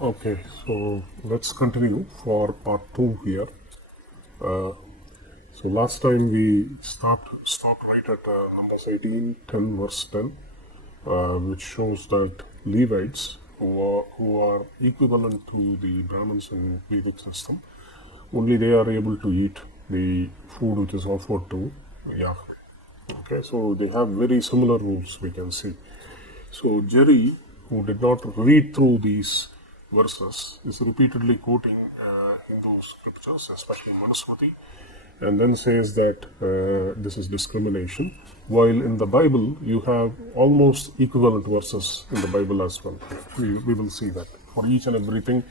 Okay, so let's continue for part 2 here. So last time we stopped right at Numbers 18, 10 verse 10, which shows that Levites, who are equivalent to the Brahmins in Vedic system, only they are able to eat the food which is offered to Yahweh. Okay, so they have very similar rules, we can see. So Jerry, who did not read through these verses, is repeatedly quoting Hindu scriptures, especially Manusmriti, and then says that this is discrimination. While in the Bible, you have almost equivalent verses in the Bible as well. We will see that. For each and everything,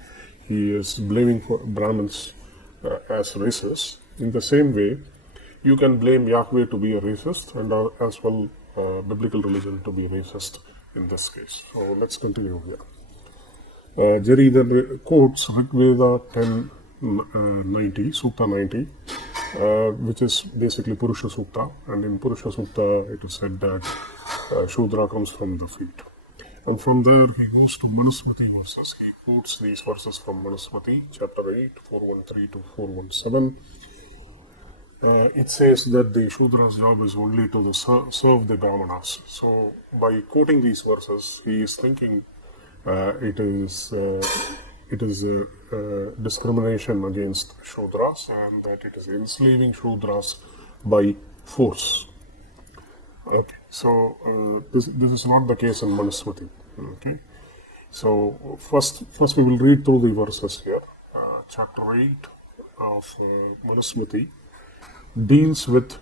he is blaming for Brahmins as racists. In the same way, you can blame Yahweh to be a racist and as well biblical religion to be racist in this case. So let's continue here. Jerry then quotes Rig Veda 10:90, Sukta 90, which is basically Purusha Sukta. And in Purusha Sukta, it is said that Shudra comes from the feet. And from there, he goes to Manusmriti verses. He quotes these verses from Manusmriti, chapter 8, 413 to 417. It says that the Shudra's job is only to serve the Brahmanas. So, by quoting these verses, he is thinking it is discrimination against Shudras and that it is enslaving Shudras by force. Okay, so this is not the case in Manusmriti. Okay, so first we will read through the verses here. Chapter 8 of Manusmriti deals with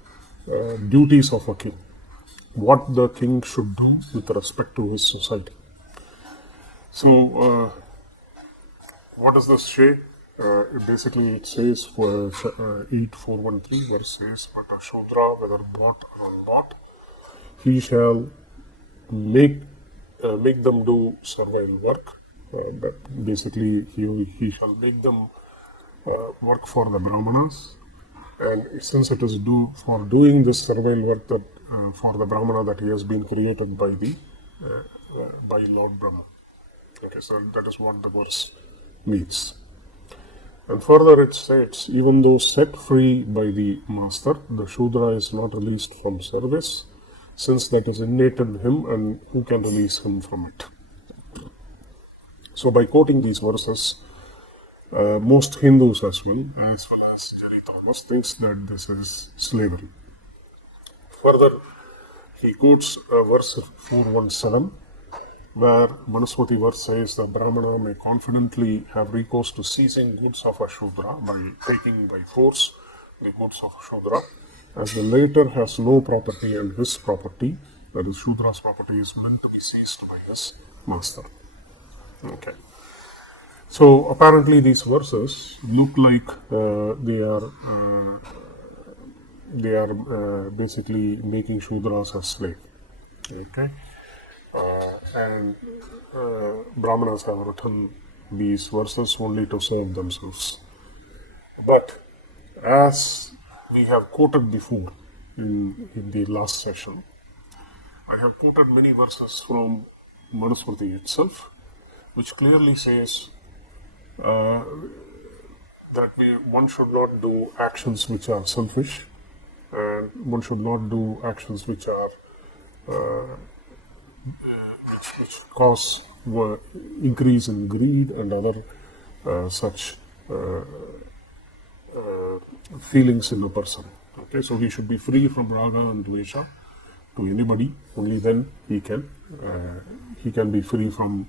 duties of a king, what the king should do with respect to his society. So, what does this say? Basically, it says for 8:413 verse says, "But a Shudra, whether bought or unbought, he shall make them do servile work." But basically, he shall make them work for the Brahmanas. And since it is for doing this servile work that for the Brahmana that he has been created by Lord Brahma. Okay, so that is what the verse means. And further it states, even though set free by the master, the Shudra is not released from service, since that is innate in him, and who can release him from it? So by quoting these verses, most Hindus as well as Jerry Thomas thinks that this is slavery. Further, he quotes verse 417, where Manusmriti verse says the Brahmana may confidently have recourse to seizing goods of a Shudra by taking by force the goods of a Shudra, as the latter has no property and his property, that is Shudra's property, is meant to be seized by his master. Okay. So apparently these verses look like they are basically making Shudras a slave. Okay. And Brahmanas have written these verses only to serve themselves. But as we have quoted before in the last session, I have quoted many verses from Manusmriti itself, which clearly says that one should not do actions which are selfish, and one should not do actions which are which cause increase in greed and other such feelings in a person. Okay, so he should be free from raga and dvesha to anybody. Only then he can be free from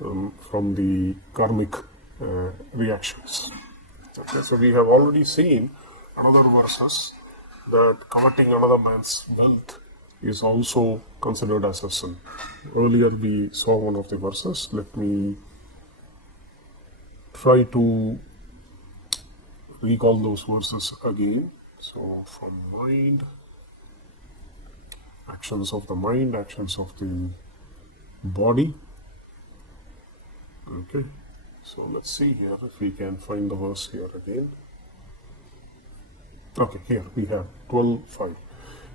the karmic reactions. Okay, so we have already seen another verses that coveting another man's wealth is also considered as a sin. Earlier we saw one of the verses. Let me try to recall those verses again. So from mind, actions of the mind, actions of the body. Okay, so let's see here if we can find the verse here again. Okay, here we have 12:5.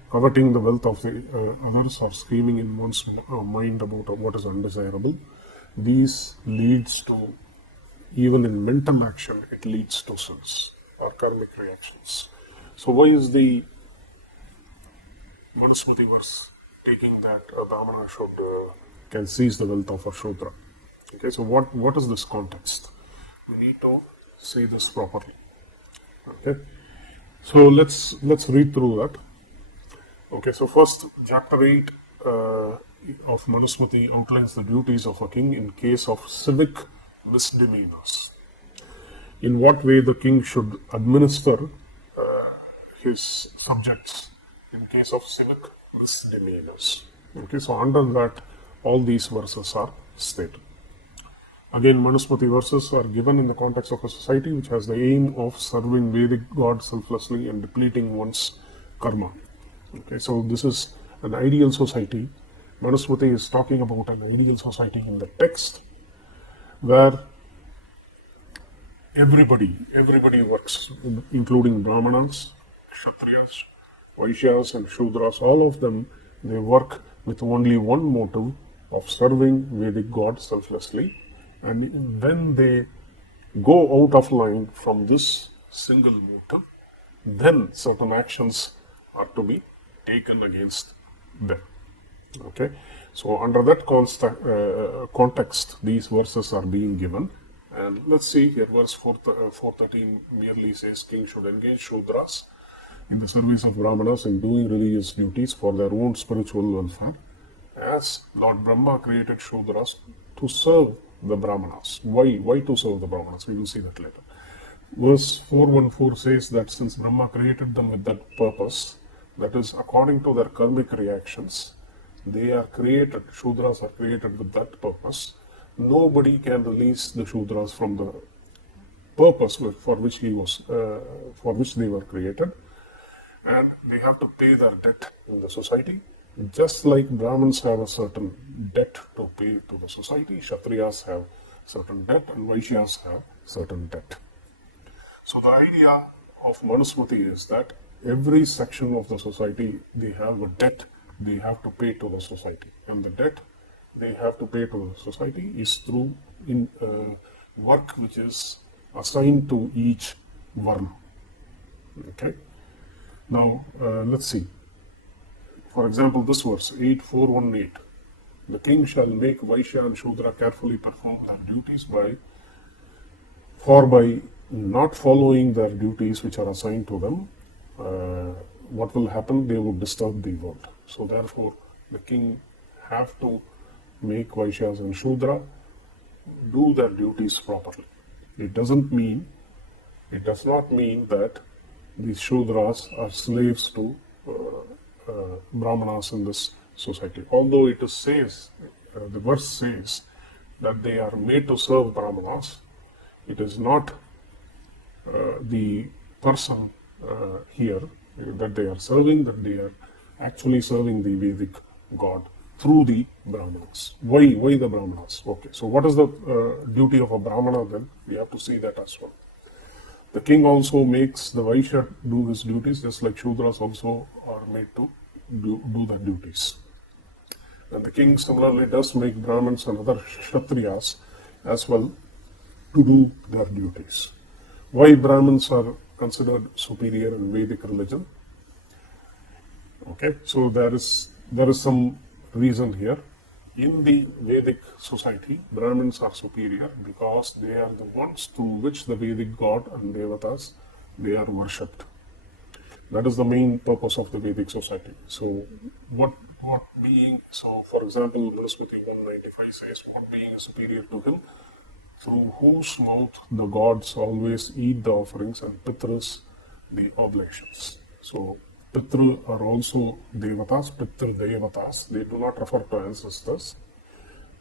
Coveting the wealth of the others or scheming in one's mind about what is undesirable. These leads to even in mental action, it leads to sins or karmic reactions. So why is the Manusmriti verse taking that a Brahmana can seize the wealth of a Shudra? Okay, so what is this context? We need to say this properly. Okay, so let's read through that. Okay, so first, chapter 8 of Manusmriti outlines the duties of a king in case of civic misdemeanors. In what way the king should administer his subjects in case of civic misdemeanors. Okay, so under that, all these verses are stated. Again, Manusmriti verses are given in the context of a society which has the aim of serving Vedic God selflessly and depleting one's karma. Okay, so this is an ideal society. Manusmriti is talking about an ideal society in the text where everybody works, including Brahmanas, Kshatriyas, Vaishyas and Shudras. All of them, they work with only one motive of serving Vedic God selflessly. And when they go out of line from this single motive, then certain actions are to be taken against them. Okay, so under that context, these verses are being given. And let's see here, verse 413 merely says, king should engage Shudras in the service of Brahmanas in doing religious duties for their own spiritual welfare, as Lord Brahma created Shudras to serve the Brahmanas. Why to serve the Brahmanas? We will see that later. Verse 414 says that since Brahma created them with that purpose, that is, according to their karmic reactions, they are created, Shudras are created with that purpose. Nobody can release the Shudras from the purpose for which they were created, and they have to pay their debt in the society. Just like Brahmins have a certain debt to pay to the society, Kshatriyas have certain debt and Vaishyas have certain debt. So the idea of Manusmriti is that every section of the society, they have a debt they have to pay to the society, and the debt they have to pay to the society is through work which is assigned to each Varna. Okay. Now let's see. For example, this verse 8418, the king shall make Vaishya and Shudra carefully perform their duties by not following their duties which are assigned to them, what will happen? They would disturb the world. So therefore, the king have to make Vaishyas and Shudra do their duties properly. It does not mean that these Shudras are slaves to Brahmanas in this society. Although it says, the verse says that they are made to serve Brahmanas, it is not the person here that they are serving, that they are actually serving the Vedic God through the Brahmanas. Why the Brahmanas? Okay, so what is the duty of a Brahmana then? We have to see that as well. The king also makes the Vaishya do his duties, just like Shudras also are made to do their duties. And the king similarly does make Brahmins and other Kshatriyas as well to do their duties. Why Brahmins are considered superior in Vedic religion? Okay, so there is some reason here. In the Vedic society, Brahmins are superior because they are the ones through which the Vedic God and Devatas, they are worshipped. That is the main purpose of the Vedic society. So what being, so for example, Manusmriti 195 says, what being is superior to him, through whose mouth the gods always eat the offerings and Pitras the oblations. So Pitru are also Devatas, Pitru Devatas. They do not refer to ancestors.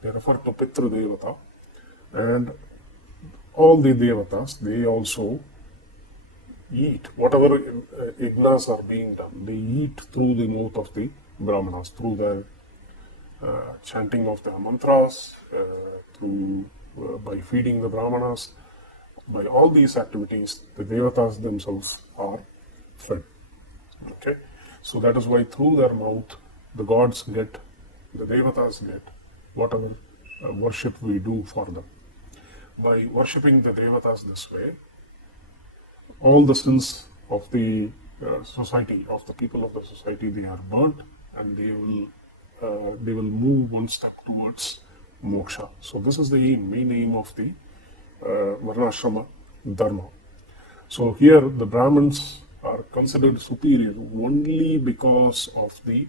They refer to Pitru Devata. And all the Devatas, they also eat. Whatever yajnas are being done, they eat through the mouth of the Brahmanas, through the chanting of the mantras, by feeding the Brahmanas. By all these activities, the Devatas themselves are fed. Okay, so that is why through their mouth the gods get, the Devatas get whatever worship we do for them. by worshipping the devatas this way, all the sins of the society, of the people of the society, they are burnt, and they will move one step towards moksha. So this is the main aim of the Varnashrama dharma. So here the Brahmins are considered superior only because of the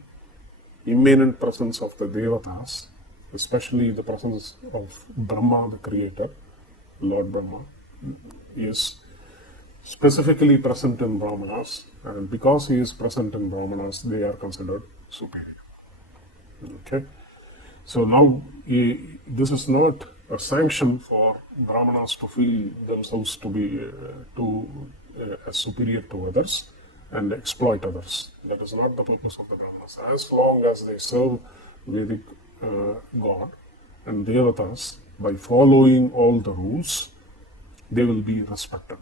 immanent presence of the devatas, especially the presence of Brahma, the creator, Lord Brahma, is specifically present in Brahmanas, and because he is present in Brahmanas, they are considered superior. Okay, so now this is not a sanction for Brahmanas to feel themselves to be superior to others and exploit others. That is not the purpose of the Brahmanas. As long as they serve Vedic God and Devatas by following all the rules, they will be respected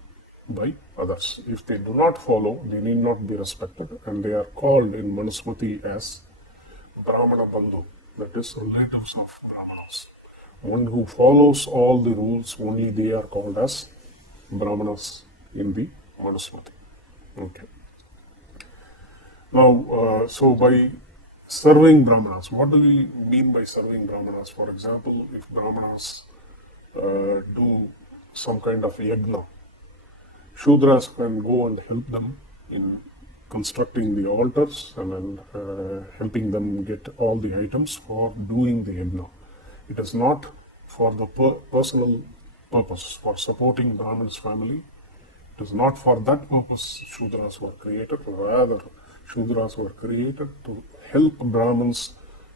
by others. If they do not follow, they need not be respected, and they are called in Manusmriti as Brahmana Bandhu, that is, relatives of Brahmanas. One who follows all the rules, only they are called as Brahmanas in the Manusmriti. Okay. Now, so by serving Brahmanas, what do we mean by serving Brahmanas? For example, if Brahmanas do some kind of yajna, Shudras can go and help them in constructing the altars and then helping them get all the items for doing the yajna. It is not for the personal purpose, for supporting Brahman's family. It is not for that purpose Shudras were created. Rather, Shudras were created to help Brahmins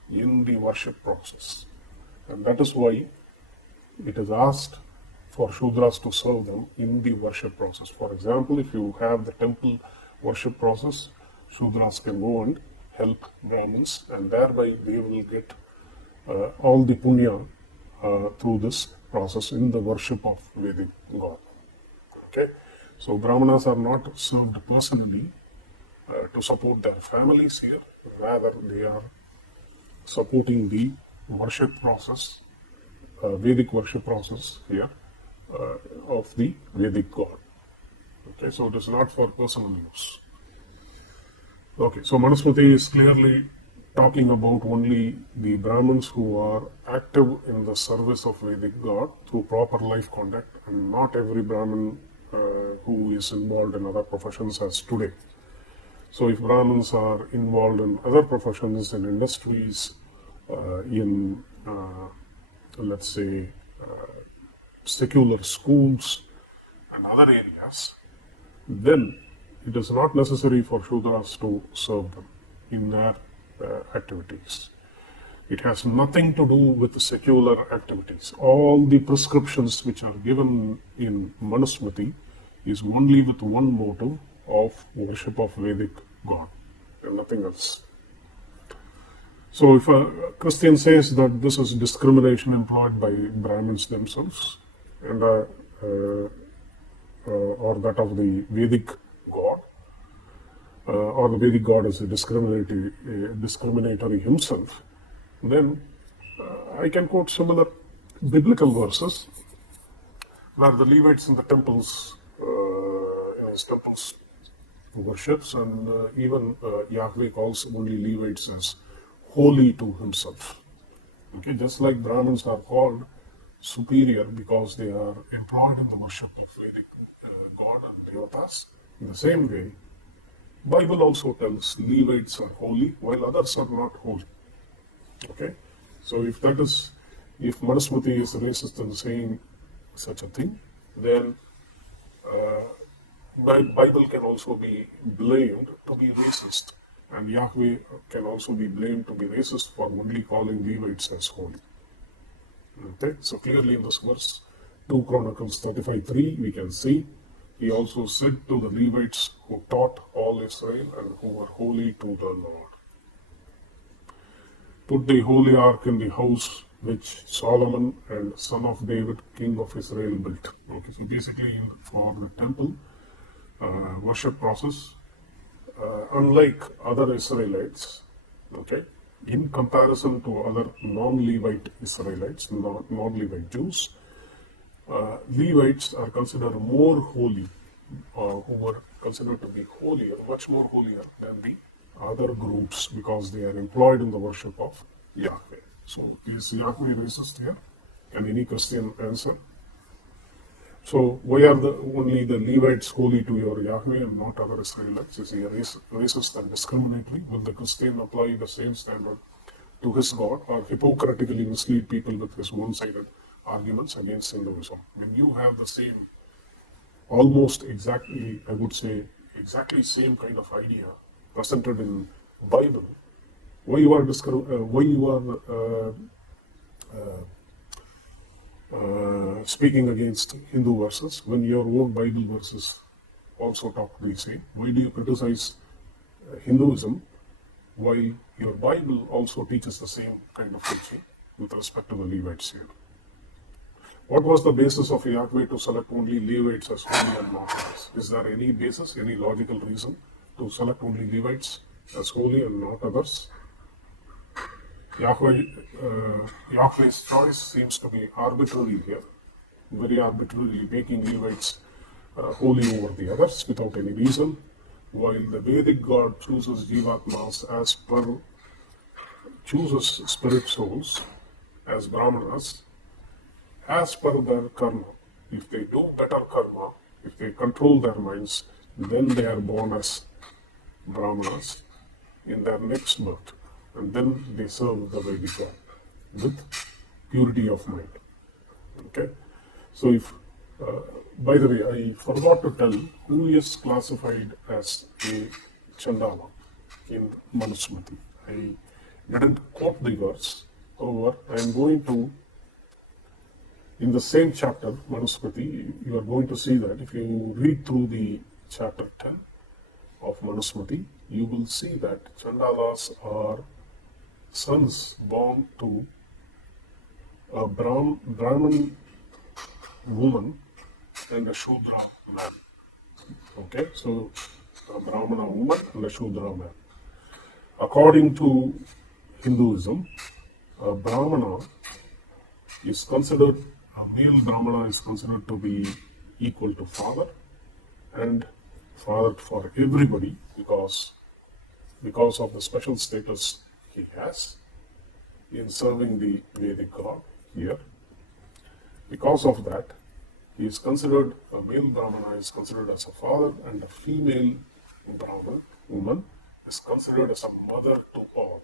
in the worship process. And that is why it is asked for Shudras to serve them in the worship process. For example, if you have the temple worship process, Shudras can go and help Brahmins, and thereby they will get all the punya through this process in the worship of Vedic God. Okay, so Brahmanas are not served personally to support their families here, rather they are supporting the worship process, Vedic worship process here of the Vedic God. Okay, so it is not for personal use. Okay, so Manusmriti is clearly talking about only the Brahmins who are active in the service of Vedic God through proper life conduct, and not every Brahmin who is involved in other professions as today. So if Brahmins are involved in other professions, in industries, in let's say secular schools and other areas, then it is not necessary for Shudras to serve them in their activities. It has nothing to do with the secular activities. All the prescriptions which are given in Manusmriti is only with one motive of worship of Vedic God and nothing else. So if a Christian says that this is discrimination employed by Brahmins themselves, and or that of the Vedic God, or the Vedic God is a discriminatory himself, then I can quote similar biblical verses where the Levites in the temples, worships, and even Yahweh calls only Levites as holy to himself. Okay, just like Brahmins are called superior because they are employed in the worship of Vedic God and Devatas, in the same way, Bible also tells Levites are holy while others are not holy. Okay, so if Manusmriti is racist in saying such a thing, then Bible can also be blamed to be racist, and Yahweh can also be blamed to be racist for only calling Levites as holy. Okay, so clearly in this verse, 2 Chronicles 35:3, we can see, he also said to the Levites who taught all Israel and who were holy to the Lord, put the holy ark in the house which Solomon and son of David, king of Israel, built. Okay, so basically for the temple worship process, unlike other Israelites, okay, in comparison to other non-Levite Israelites, non-Levite Jews, Levites are considered more holy, who were considered to be holier, much more holier than the other groups because they are employed in the worship of Yahweh. So is Yahweh racist here? Can any Christian answer? So why are only the Levites holy to your Yahweh and not other Israelites? Is he racist and discriminatory? Will the Christian apply the same standard to his God or hypocritically mislead people with his one-sided arguments against Hinduism? When you have the same, almost exactly, I would say, exactly same kind of idea presented in Bible, why you are speaking against Hindu verses when your own Bible verses also talk the same? Why do you criticize Hinduism while your Bible also teaches the same kind of teaching with respect to the Levites here? What was the basis of Yahweh to select only Levites as holy and not others? Is there any basis, any logical reason to select only Levites as holy and not others? Yahweh's choice seems to be arbitrary here, very arbitrarily making Levites holy over the others without any reason, while the Vedic God chooses Jivatmas chooses spirit souls as Brahmanas as per their karma. If they do better karma, if they control their minds, then they are born as Brahmanas in their next birth, and then they serve the Vedic God with purity of mind. Okay, so if by the way, I forgot to tell who is classified as a Chandala in Manusmriti. I didn't quote the verse. However, I am going to, in the same chapter, Manusmriti, you are going to see that if you read through the chapter 10 of Manusmriti, you will see that Chandalas are sons born to a Brahman woman and a Shudra man. Okay, so a Brahmana woman and a Shudra man. According to Hinduism, a Brahmana is considered, a male Brahmana is considered to be equal to father and father for everybody because of the special status he has in serving the Vedic God here. Because of that, he is considered, a male Brahmana is considered as a father, and a female Brahman woman is considered as a mother to all.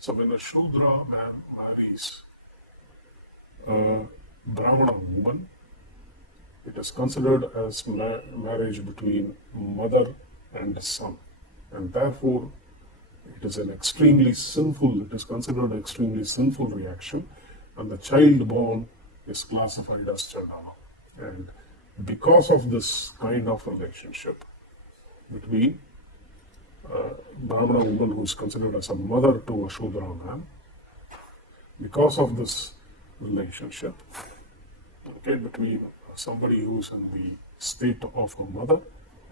So when a Shudra man marries a Brahmana woman, it is considered as marriage between mother and son, and therefore it is considered an extremely sinful reaction, and the child born is classified as Chandala. And because of this kind of relationship between Brahmana woman who is considered as a mother to a Shudra man, because of this relationship, okay, between somebody who is in the state of a mother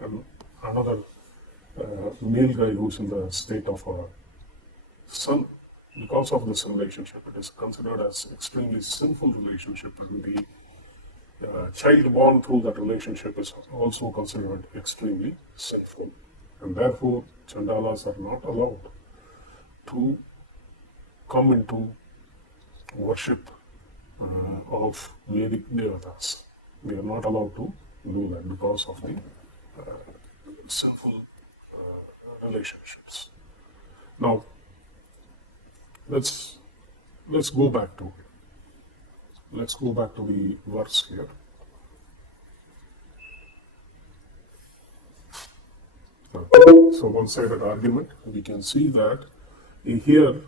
and another male guy who is in the state of a son, because of this relationship, it is considered as extremely sinful relationship, and the child born through that relationship is also considered extremely sinful, and therefore Chandalas are not allowed to come into worship of Vedic devatas. They are not allowed to do that because of the sinful relationships. Now, let's go back to the verse here. Okay. So one-sided argument. We can see that here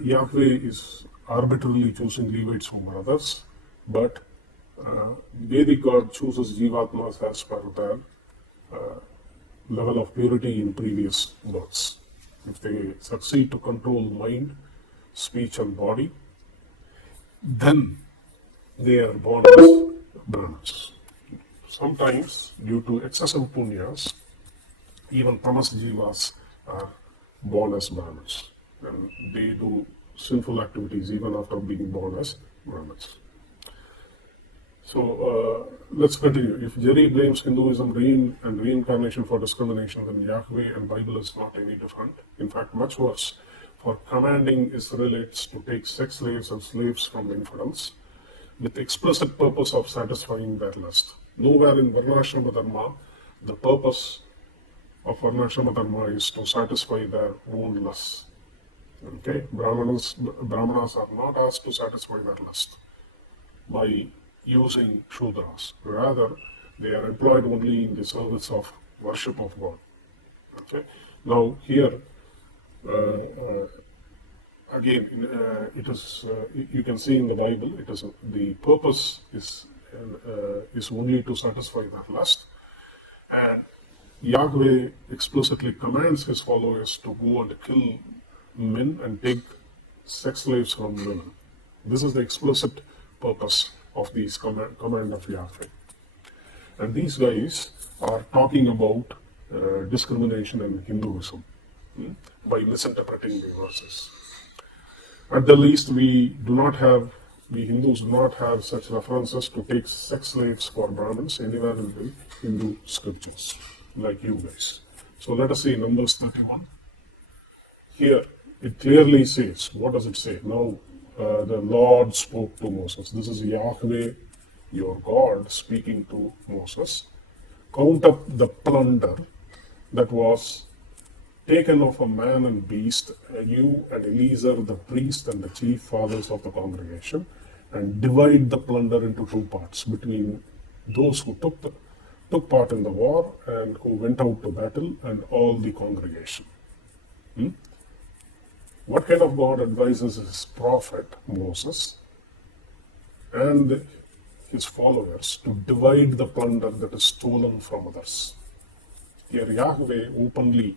Yahweh is arbitrarily choosing Levites over others, but Vedic God chooses Jivatmas as per their level of purity in previous births. If they succeed to control mind, speech and body, then they are born as Brahmanas. Sometimes, due to excessive punyas, even tamas jivas are born as Brahmanas, and they do sinful activities even after being born as Brahmanas. Let's continue. If Jerry blames Hinduism and reincarnation for discrimination, then Yahweh and Bible is not any different. In fact, much worse. For commanding Israelites to take sex slaves and slaves from infidels, with explicit purpose of satisfying their lust. Nowhere in Varnashrama dharma, the purpose of Varnashrama dharma is to satisfy their own lust. Okay, Brahmanas are not asked to satisfy their lust by using Shudras. Rather, they are employed only in the service of worship of God. Okay. Now here, again, it is you can see in the Bible. It is the purpose is only to satisfy that lust, and Yahweh explicitly commands his followers to go and kill men and take sex slaves from women. This is the explicit purpose of these command of Yahweh. And these guys are talking about discrimination in Hinduism by misinterpreting the verses. At the least, we Hindus do not have such references to take sex slaves for Brahmins anywhere in the Hindu scriptures, like you guys. So let us see Numbers 31. Here, it clearly says, what does it say? Now, the Lord spoke to Moses. This is Yahweh, your God, speaking to Moses. Count up the plunder that was taken of a man and beast, you and Eleazar the priest and the chief fathers of the congregation, and divide the plunder into two parts between those who took part in the war and who went out to battle and all the congregation. What kind of God advises his prophet Moses and his followers to divide the plunder that is stolen from others? Here Yahweh openly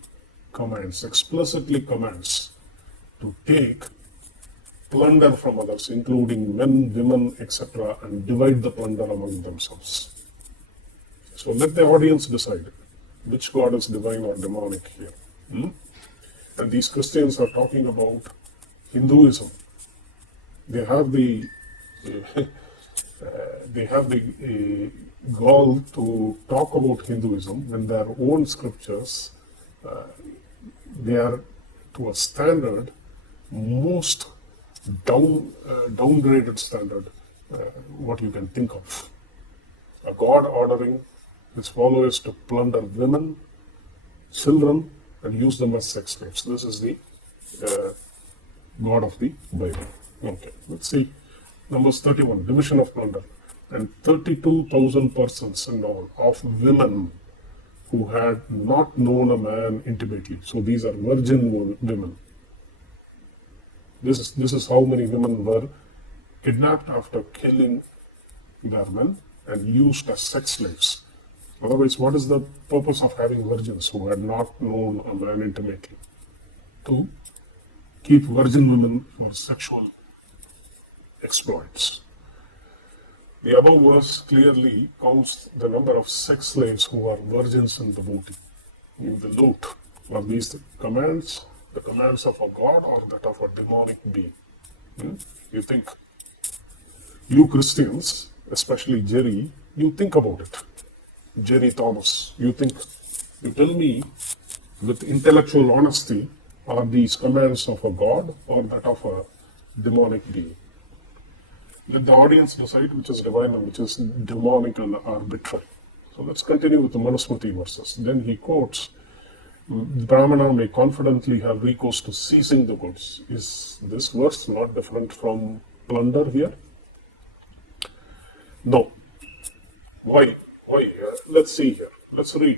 explicitly commands to take plunder from others, including men, women, etc., and divide the plunder among themselves. So let the audience decide which God is divine or demonic here. And these Christians are talking about Hinduism. They have the gall to talk about Hinduism when their own scriptures they are to a standard most downgraded standard what you can think of. A God ordering his followers to plunder women, children, and use them as sex slaves. This is the God of the Bible. Okay, let's see. Numbers 31, division of plunder. And 32,000 persons in all of women who had not known a man intimately. So these are virgin women. This is how many women were kidnapped after killing their men and used as sex slaves. Otherwise, what is the purpose of having virgins who had not known a man intimately? To keep virgin women for sexual exploits. The above verse clearly counts the number of sex slaves who are virgins in the booty. In the loot, are these the commands of a god or that of a demonic being? You think, you Christians, especially Jerry, you think about it. Jerry Thomas, you tell me with intellectual honesty, are these commands of a god or that of a demonic being? Let the audience decide which is divine and which is demonic and arbitrary. So let's continue with the Manusmriti verses. Then he quotes, the Brahmana may confidently have recourse to seizing the goods. Is this verse not different from plunder here? No. Why? Let's see here. Let's read.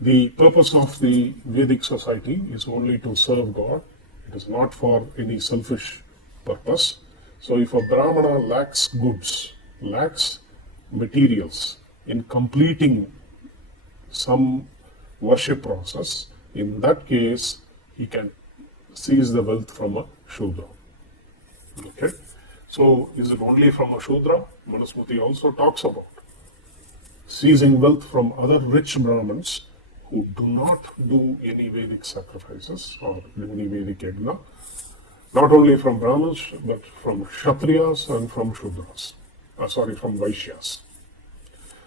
The purpose of the Vedic society is only to serve God. It is not for any selfish purpose. So if a Brahmana lacks goods, lacks materials in completing some worship process, in that case, he can seize the wealth from a Shudra. Okay? So is it only from a Shudra? Manusmriti also talks about seizing wealth from other rich Brahmins who do not do any Vedic sacrifices or any Vedic yajna. Not only from Brahmins, but from Kshatriyas and from Shudras. from Vaishyas.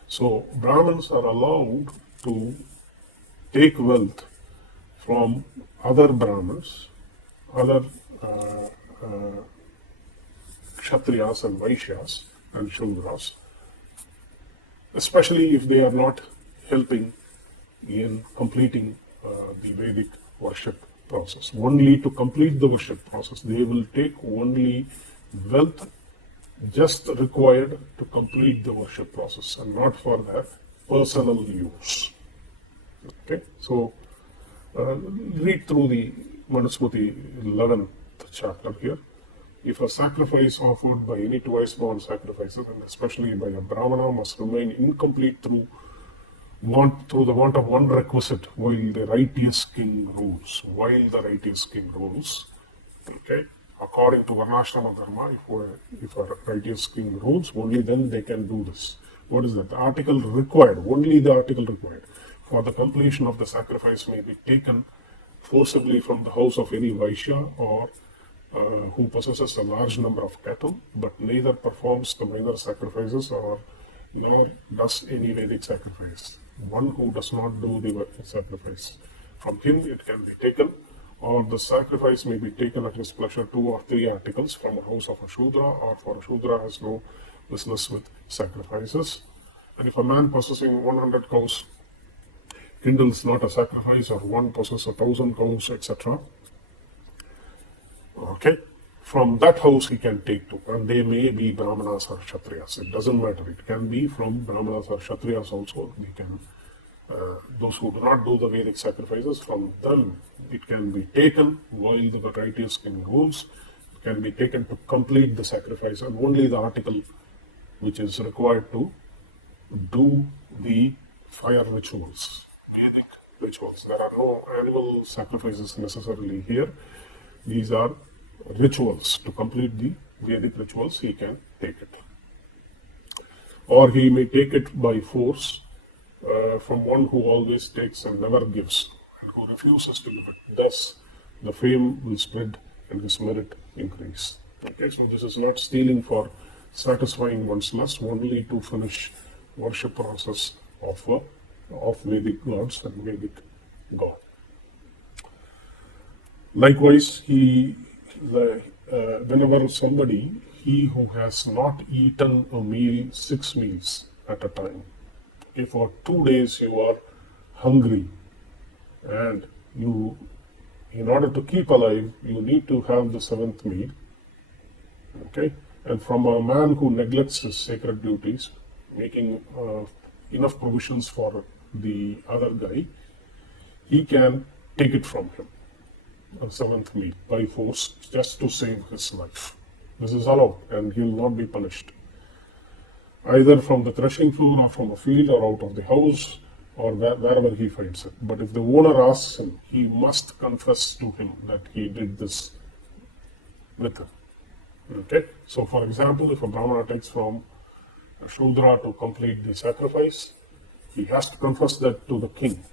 So Brahmins are allowed to take wealth from other Brahmins, other Kshatriyas and Vaishyas and Shudras, especially if they are not helping in completing the Vedic worship process. Only to complete the worship process, they will take only wealth just required to complete the worship process and not for their personal use. Okay, so read through the Manusmriti 11th chapter here. If a sacrifice offered by any twice born sacrifices, and especially by a Brahmana, must remain incomplete through the want of one requisite while the righteous king rules. Okay, according to Varnashrama dharma, if a righteous king rules, only then they can do this. What is that? The article required, only the article required for the completion of the sacrifice may be taken forcibly from the house of any Vaishya or who possesses a large number of cattle, but neither performs the minor sacrifices or nor does any Vedic sacrifice. One who does not do the sacrifice. From him it can be taken, or the sacrifice may be taken at his pleasure, 2 or 3 articles from a house of a Shudra, or for a Shudra has no business with sacrifices. And if a man possessing 100 cows kindles not a sacrifice, or one possesses 1,000 cows, etc., okay, from that house he can take to, and they may be Brahmanas or Kshatriyas. It doesn't matter. It can be from Brahmanas or Kshatriyas also. They can, those who do not do the Vedic sacrifices, from them it can be taken while the righteous king rules. It can be taken to complete the sacrifice, and only the article which is required to do the fire rituals, Vedic rituals. There are no animal sacrifices necessarily here. These are rituals. To complete the Vedic rituals, he can take it. Or he may take it by force from one who always takes and never gives, and who refuses to give it. Thus, the fame will spread and his merit increase. Okay, so this is not stealing for satisfying one's lust, only to finish worship process of Vedic gods and Vedic God. Likewise, whenever somebody, he who has not eaten a meal 6 meals at a time, if for 2 days you are hungry and you, in order to keep alive, you need to have the 7th meal, okay, and from a man who neglects his sacred duties, making enough provisions for the other guy, he can take it from him, a 7th meal, by force, just to save his life. This is allowed, and he will not be punished, either from the threshing floor or from a field or out of the house or wherever he finds it. But if the owner asks him, he must confess to him that he did this with him. Okay, so for example, if a Brahmana takes from a Shudra to complete the sacrifice, he has to confess that to the king,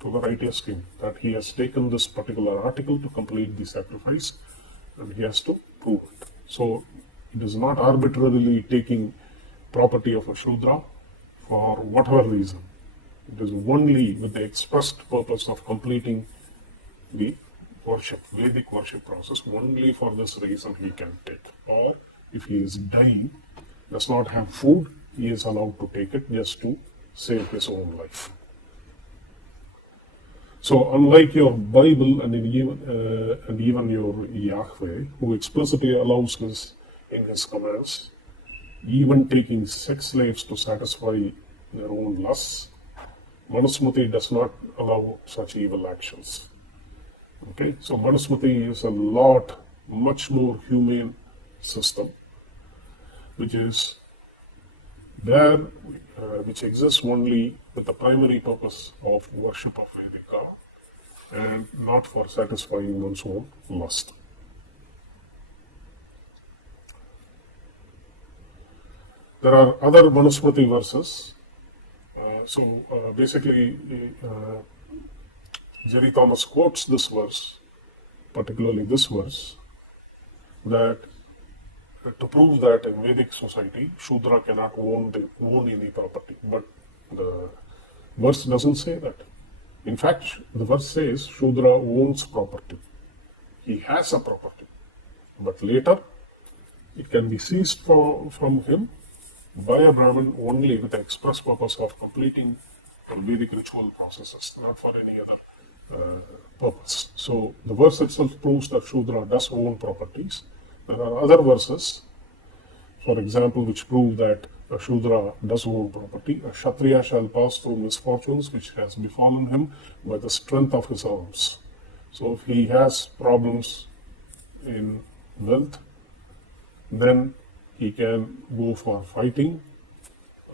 to the righteous king, that he has taken this particular article to complete the sacrifice, and he has to prove it. So it is not arbitrarily taking property of a Shudra for whatever reason. It is only with the expressed purpose of completing the worship, Vedic worship process. Only for this reason he can take. Or if he is dying, does not have food, he is allowed to take it just to save his own life. So unlike your Bible and even your Yahweh, who explicitly allows this in his commands, even taking sex slaves to satisfy their own lusts, Manusmriti does not allow such evil actions. Okay, so Manusmriti is much more humane system, which is there, which exists only with the primary purpose of worship of Vedic God, and not for satisfying one's own lust. There are other Manusmriti verses. Basically, Jerry Thomas quotes this verse, particularly this verse, that to prove that in Vedic society, Shudra cannot own any property. But the verse doesn't say that. In fact, the verse says Shudra owns property. He has a property. But later, it can be seized from him by a Brahmin only with the express purpose of completing the Vedic ritual processes, not for any other purpose. So the verse itself proves that Shudra does own properties. There are other verses, for example, which prove that a Shudra does own property. A Kshatriya shall pass through misfortunes which has befallen him by the strength of his arms. So if he has problems in wealth, then he can go for fighting,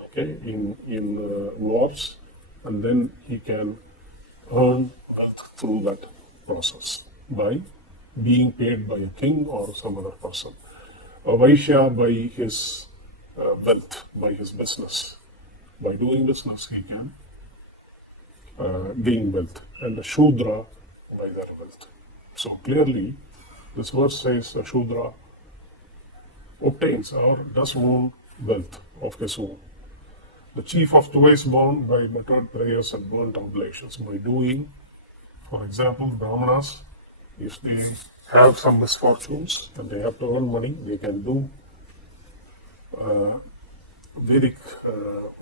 okay, in wars, and then he can earn wealth through that process by being paid by a king or some other person. A Vaishya by his wealth, by his business. By doing business, he can gain wealth, and a Shudra by their wealth. So clearly, this verse says a Shudra obtains or does own wealth of his own. The chief of twice born by muttered prayers and burnt oblations. By doing, for example, Brahmanas, if they have some misfortunes and they have to earn money, they can do Vedic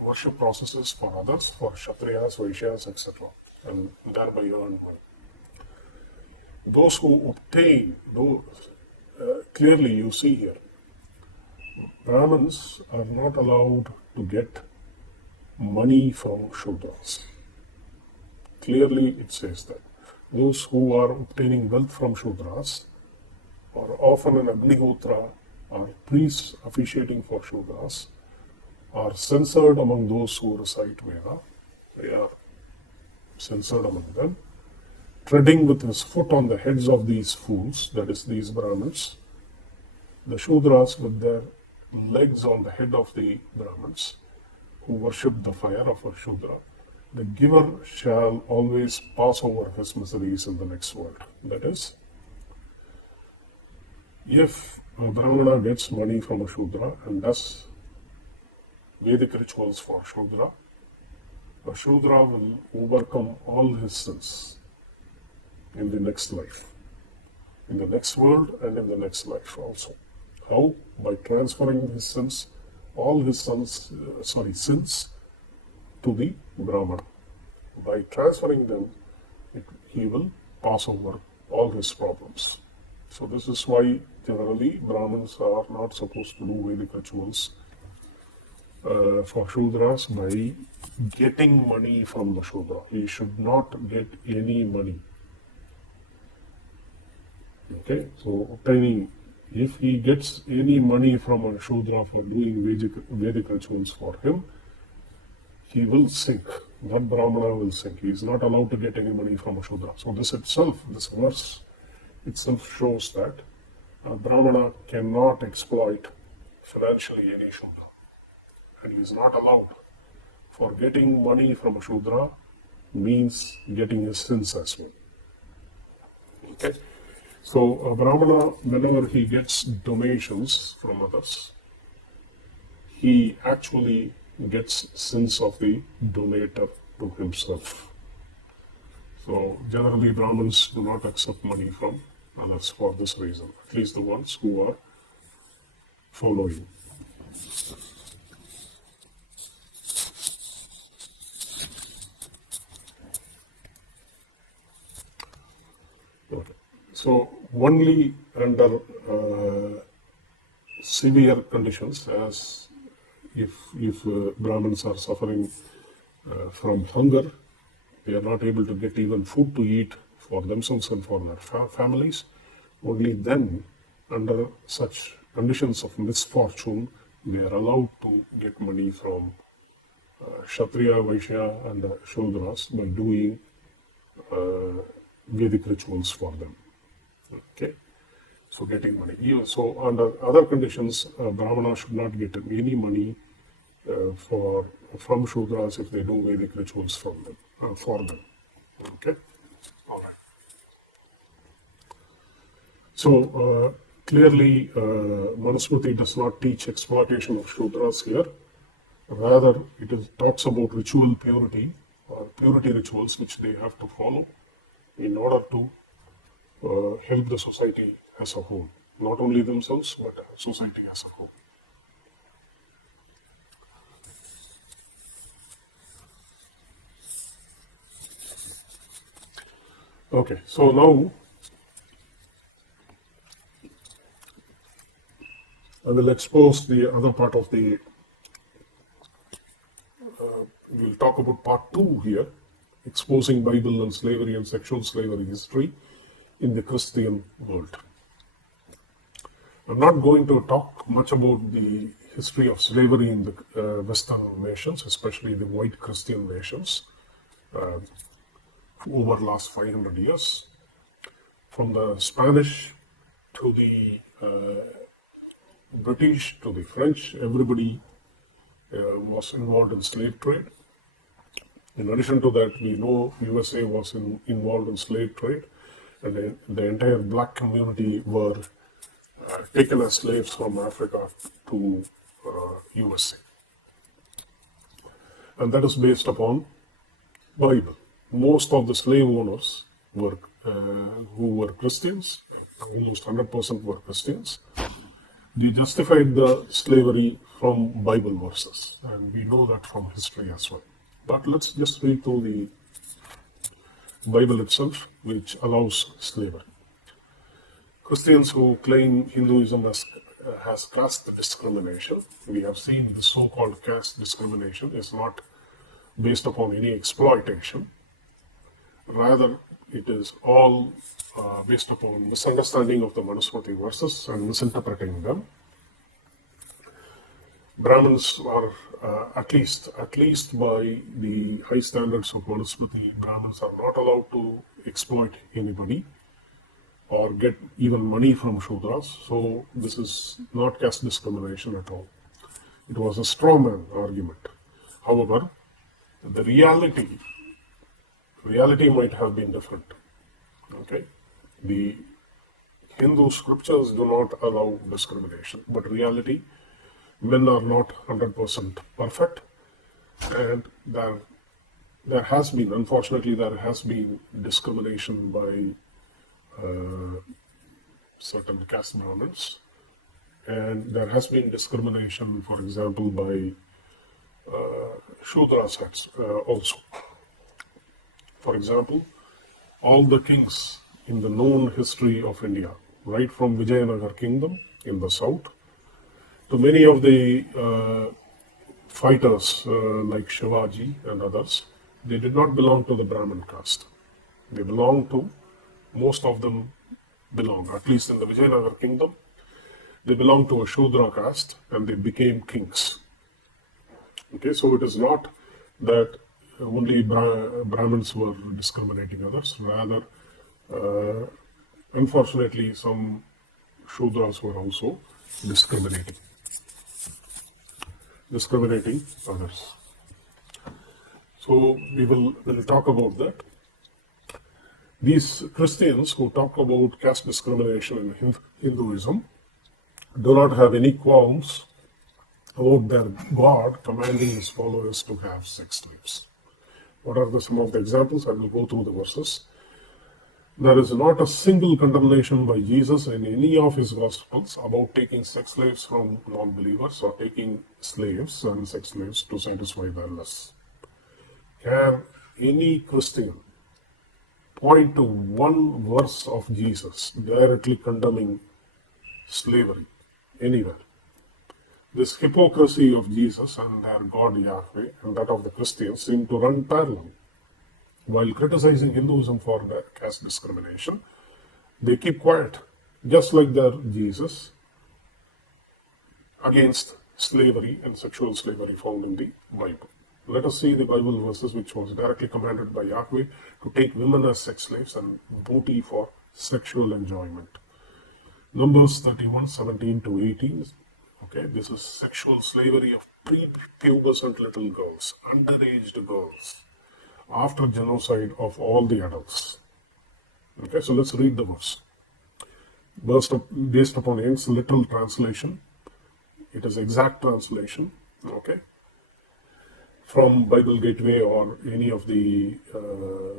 worship processes for others, for Kshatriyas, Vaishyas, etc., and thereby earn money. Those who obtain, clearly you see here, Brahmins are not allowed to get money from Shudras. Clearly it says that. Those who are obtaining wealth from Shudras are often an Agnihotra or priests officiating for Shudras are censored among those who recite Veda. They are censored among them. Treading with his foot on the heads of these fools, that is these Brahmins, the Shudras with their legs on the head of the Brahmins who worship the fire of a Shudra, the giver shall always pass over his miseries in the next world. That is, if a Brahmana gets money from a Shudra and does Vedic rituals for Shudra, a Shudra will overcome all his sins in the next life, in the next world and in the next life also. How? By transferring his sins, all his sins to the Brahmana. By transferring them, he will pass over all his problems. So this is why generally Brahmins are not supposed to do Vedic rituals for Shudras by getting money from the Shudra. He should not get any money. Okay, so obtaining, if he gets any money from a Shudra for doing Vedic rituals for him, he will sink. That Brahmana will sink. He is not allowed to get any money from a Shudra. So this verse itself shows that a Brahmana cannot exploit financially any Shudra. And he is not allowed. For getting money from a Shudra means getting his sins as well. Okay. So a Brahmana, whenever he gets donations from others, he actually gets sins of the donator to himself. So generally Brahmins do not accept money from others for this reason, at least the ones who are following. Okay. So only under severe conditions, as if Brahmins are suffering from hunger, they are not able to get even food to eat for themselves and for their families, only then, under such conditions of misfortune, they are allowed to get money from Kshatriya, Vaishya and Shudras by doing Vedic rituals for them. Okay, so getting money. So under other conditions, Brahmana should not get any money from Shudras if they do Vedic rituals for them. Okay, all right. So Clearly, Manusmriti does not teach exploitation of Shudras here. Rather, talks about ritual purity or purity rituals which they have to follow in order to help the society as a whole. Not only themselves, but society as a whole. Okay, so now I will expose the other part of the, we'll talk about part 2 here, exposing Bible and slavery and sexual slavery history in the Christian world. I'm not going to talk much about the history of slavery in the Western nations, especially the white Christian nations, over the last 500 years. From the Spanish to the British to the French, everybody was involved in slave trade. In addition to that, we know USA was involved in slave trade, and the entire black community were taken as slaves from Africa to USA. And that is based upon Bible. Most of the slave owners were who were Christians, almost 100% were Christians. They justified the slavery from Bible verses, and we know that from history as well. But let's just read through the Bible itself, which allows slavery. Christians who claim Hinduism has caste discrimination, we have seen the so-called caste discrimination is not based upon any exploitation. Rather, it is all based upon misunderstanding of the Manusmriti verses and misinterpreting them. Brahmins are, at least by the high standards of Manusmriti, Brahmins are not allowed to exploit anybody or get even money from Shudras. So this is not caste discrimination at all. It was a strawman argument. However, the reality might have been different. Okay, the Hindu scriptures do not allow discrimination, but reality, men are not 100% perfect, and there has been, unfortunately, there has been discrimination by certain caste Brahmins, and there has been discrimination, for example, by Shudras also. For example, all the kings in the known history of India, right from Vijayanagar kingdom in the south, to many of the fighters like Shivaji and others, they did not belong to the Brahmin caste. They belonged to, most of them belong, at least in the Vijayanagar kingdom, they belonged to a Shudra caste and they became kings. Okay, so it is not that only Brahmins were discriminating others, rather, unfortunately, some Shudras were also discriminating others. So we'll talk about that. These Christians who talk about caste discrimination in Hinduism do not have any qualms about their God commanding his followers to have sex slaves. What are some of the examples? I will go through the verses. There is not a single condemnation by Jesus in any of his gospels about taking sex slaves from non-believers or taking slaves and sex slaves to satisfy their lusts. Can any Christian point to one verse of Jesus directly condemning slavery anywhere? This hypocrisy of Jesus and their God Yahweh and that of the Christians seem to run parallel. While criticizing Hinduism for their caste discrimination, they keep quiet, just like their Jesus, against slavery and sexual slavery found in the Bible. Let us see the Bible verses which was directly commanded by Yahweh to take women as sex slaves and booty for sexual enjoyment. Numbers 31:17 to 18. Okay, this is sexual slavery of prepubescent little girls, underage girls, after genocide of all the adults. Okay, so let's read the verse. based upon Young's literal translation. It is exact translation, okay, from Bible Gateway or any of the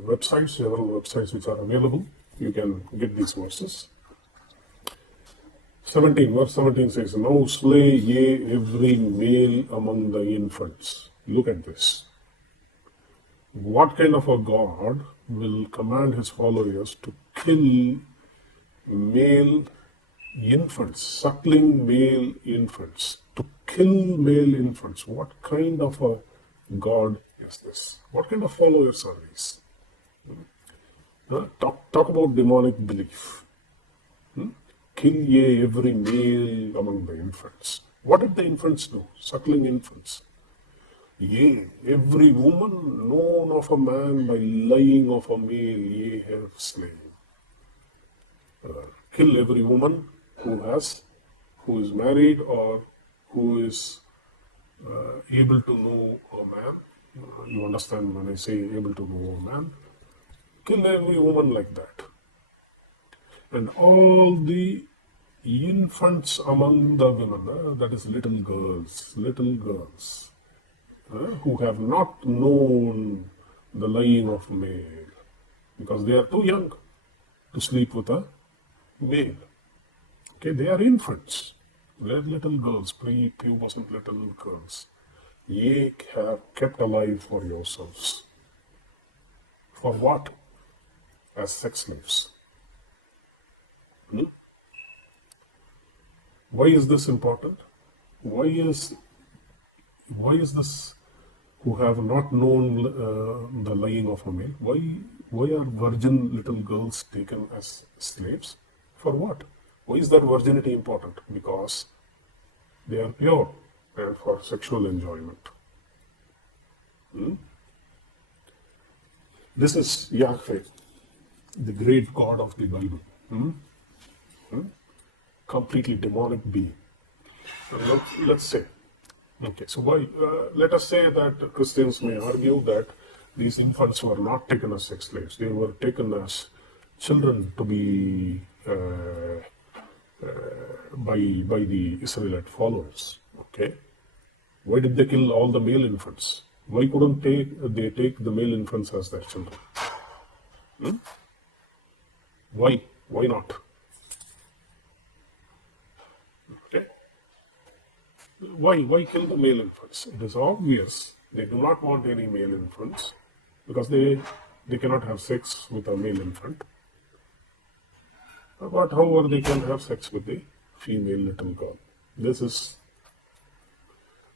websites, several websites which are available. You can get these verses. 17, verse 17 says, "Now slay ye every male among the infants." Look at this. What kind of a God will command his followers to kill male infants, suckling male infants, to kill male infants? What kind of a God is this? What kind of followers are these? Talk about demonic belief. Kill ye every male among the infants. What did the infants do? Suckling infants. Yea, every woman known of a man by lying of a male, ye have slain. Kill every woman who is married or who is able to know a man. You understand when I say able to know a man? Kill every woman like that. And all the infants among the women, that is little girls, who have not known the lying of male, because they are too young to sleep with a male. Okay, they are infants. They are little girls, pre-pubescent little girls. Ye have kept alive for yourselves. For what? As sex slaves. Why is this important? Why is this? Who have not known the lying of a male? Why are virgin little girls taken as slaves? For what? Why is that virginity important? Because they are pure and for sexual enjoyment. This is Yahweh, the great God of the Bible. Completely demonic being. Let's say. Okay, so why? Let us say that Christians may argue that these infants were not taken as sex slaves; they were taken as children to be by the Israelite followers. Okay, why did they kill all the male infants? Why couldn't they take the male infants as their children? Why? Why not? Okay. Why kill the male infants? It is obvious they do not want any male infants because they cannot have sex with a male infant. But however, they can have sex with the female little girl. This is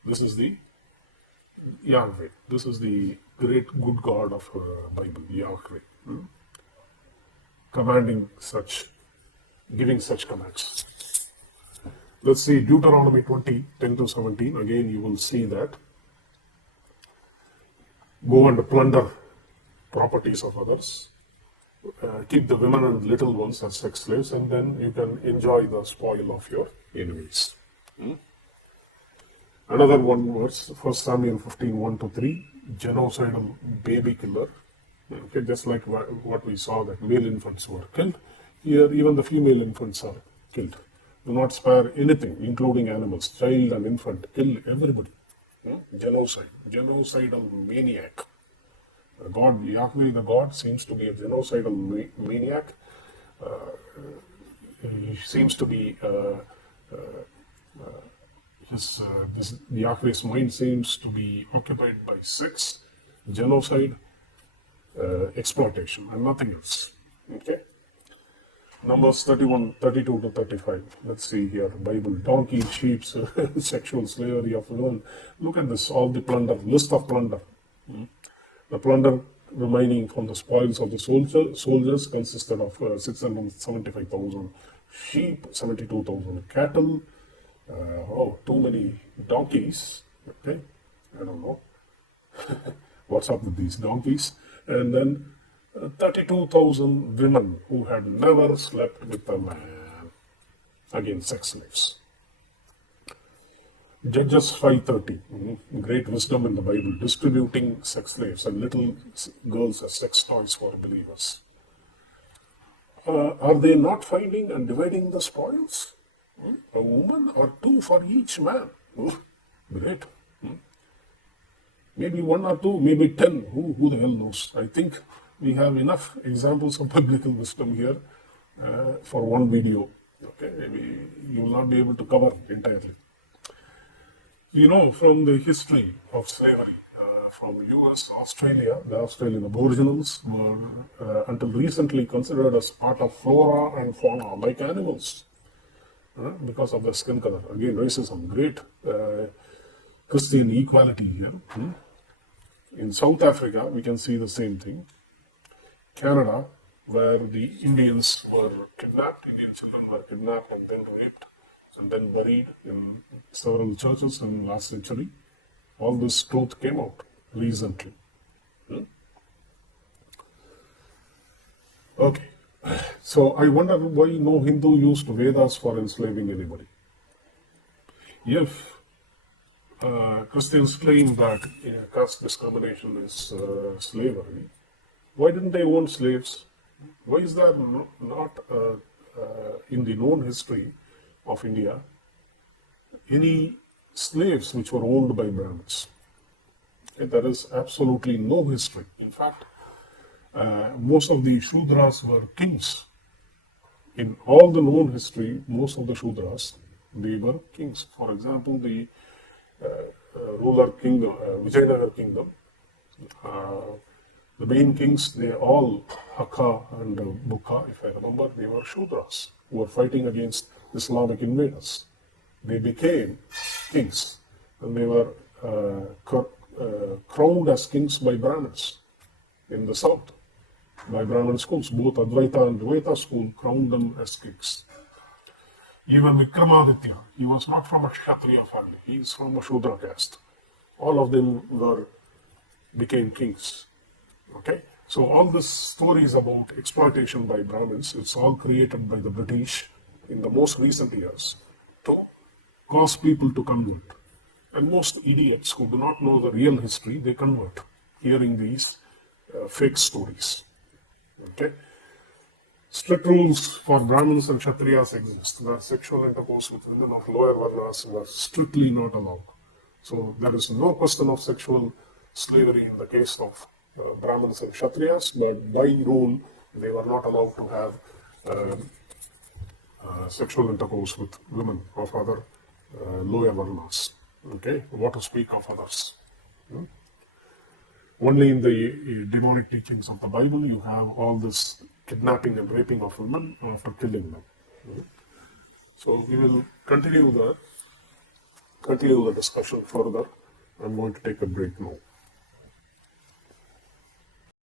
the Yahweh. This is the great good God of Bible, Yahweh, commanding such, giving such commands. Let's see Deuteronomy 20, 10 to 17. Again, you will see that. Go and plunder properties of others. Keep the women and little ones as sex slaves, and then you can enjoy the spoil of your enemies. Another one verse, 1 Samuel 15, 1 to 3, genocidal baby killer. Okay, just like what we saw, that male infants were killed, here even the female infants are killed. Do not spare anything, including animals, child and infant. Kill everybody. Genocide, genocidal maniac. God, Yahweh the God, seems to be a genocidal maniac. He seems to be Yahweh's mind seems to be occupied by sex, genocide, exploitation, and nothing else. Okay. Numbers 31, 32 to 35. Let's see here. Bible, donkey, sheep, sexual slavery of women. Look at this, all the plunder, list of plunder. The plunder remaining from the spoils of the soldiers consisted of 675,000 sheep, 72,000 cattle, too many donkeys. Okay, I don't know what's up with these donkeys. And then 32,000 women who had never slept with a man. Again, sex slaves. Judges 5:30, great wisdom in the Bible, distributing sex slaves and little girls as sex toys for believers. Are they not finding and dividing the spoils? A woman or two for each man. Oh, great. Maybe one or two, maybe 10. Who the hell knows? I think we have enough examples of biblical wisdom here for one video. Okay, maybe you will not be able to cover entirely. You know, from the history of slavery, from US, Australia, the Australian Aboriginals were until recently considered as part of flora and fauna, like animals, because of their skin color. Again, racism, great Christian equality here. In South Africa, we can see the same thing. Canada, where the Indians were kidnapped, Indian children were kidnapped and then raped and then buried in several churches in last century. All this truth came out recently. Okay, so I wonder why no Hindu used Vedas for enslaving anybody. If Christians claim that caste discrimination is slavery, why didn't they own slaves? Why is there not in the known history of India any slaves which were owned by Brahmins? Okay, there is absolutely no history. In fact, most of the Shudras were kings. In all the known history, most of the Shudras, they were kings. For example, the ruler kingdom, Vijayanagar kingdom, the main kings, they all, Hakka and Bukka, if I remember, they were Shudras who were fighting against Islamic invaders. They became kings and they were crowned as kings by Brahmins in the south, by Brahmin schools. Both Advaita and Dvaita school crowned them as kings. Even Vikramaditya, he was not from a Kshatriya family, he is from a Shudra caste. All of them became kings. Okay, so all these stories about exploitation by Brahmins, it's all created by the British in the most recent years to cause people to convert. And most idiots who do not know the real history, they convert, hearing these fake stories. Okay. Strict rules for Brahmins and Kshatriyas exist, where sexual intercourse with women of lower Varnas were strictly not allowed. So there is no question of sexual slavery in the case of Brahmins and Kshatriyas, but by rule they were not allowed to have sexual intercourse with women of other lower Varnas. Okay, what to speak of others. Only in the demonic teachings of the Bible you have all this kidnapping and raping of women after killing them. So we will continue the discussion further. I'm going to take a break now.